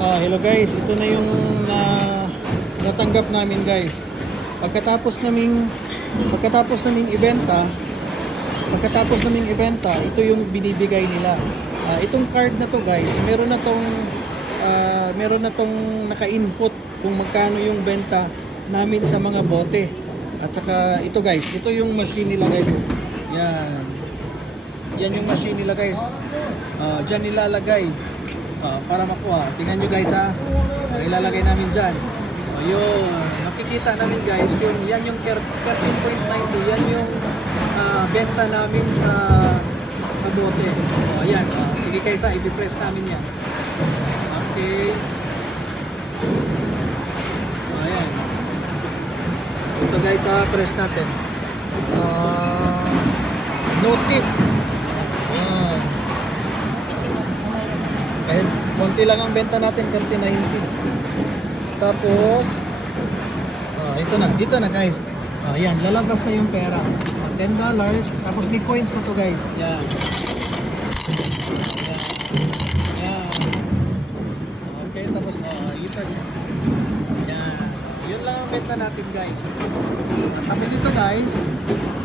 Hello guys, ito na yung natanggap namin guys. Pagkatapos naming ibenta, ito yung binibigay nila. Itong card na to guys, meron na tong naka-input kung magkano yung benta namin sa mga bote. At saka ito guys, ito yung machine nila guys. Yan. Yan yung machine nila guys. Diyan nilalagay. Para makuha. Tingnan nyo guys ha. Ilalagay namin dyan. Ayun. Makikita namin guys. Yan yung 13.90. Yan yung benta namin sa bote. Ayan. Sige guys ha. I-press namin yan. Okay. Ayan. Ito guys ha. Press natin. No tip. Kahit konti lang ang benta natin, 30.90. Tapos dito na guys. Ayan, lalabas na yung pera. $10. Tapos may coins pa to guys. Yan. Yan. Okay, tapos ito. Yan. Yun lang ang benta natin guys. Tapos ito guys,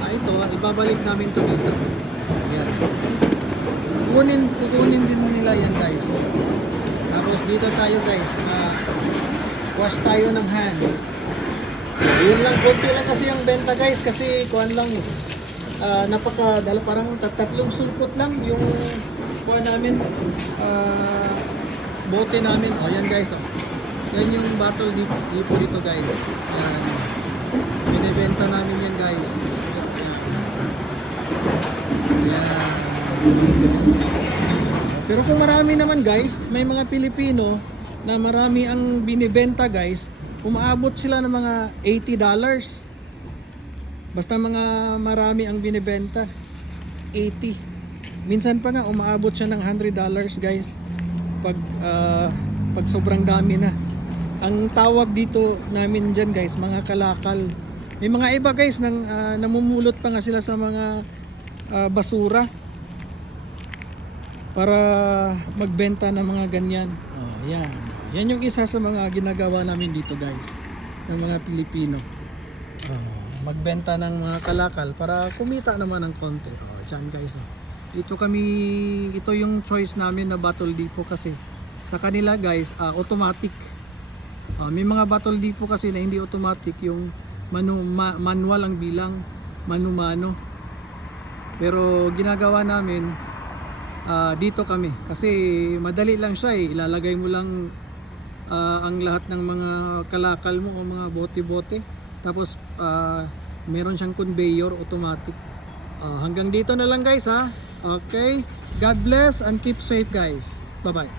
ito, ibabalik namin to dito. Yan. Kukunin din nila yan guys. Tapos dito tayo guys, wash tayo ng hands. Yun lang, konti lang kasi yung benta guys, kasi kuhan lang, parang tatlong sulpot lang yung kuhan namin, bote namin. Yan guys, yan yung bottle dito guys. Yan, binibenta namin yan guys. Yan. Pero kung marami naman guys, may mga Pilipino na marami ang binibenta guys, umaabot sila ng mga $80. Basta mga marami ang binibenta, 80. Minsan pa nga umaabot siya ng $100 guys. Pag sobrang dami na. Ang tawag dito namin dyan guys, mga kalakal. May mga iba guys nang namumulot pa nga sila sa mga basura para magbenta ng mga ganyan. Yan. Yan yung isa sa mga ginagawa namin dito guys, ng mga Pilipino. Magbenta ng mga kalakal para kumita naman ng konti. Diyan guys. Ito yung choice namin na Battle Depot kasi sa kanila guys, automatic. May mga Battle Depot kasi na hindi automatic, yung manual ang bilang, mano-mano. Pero ginagawa namin dito kami kasi madali lang siya ilalagay mo lang ang lahat ng mga kalakal mo o mga bote-bote, tapos meron siyang conveyor automatic. Hanggang dito na lang guys ha. Okay, God bless and keep safe guys. Bye bye.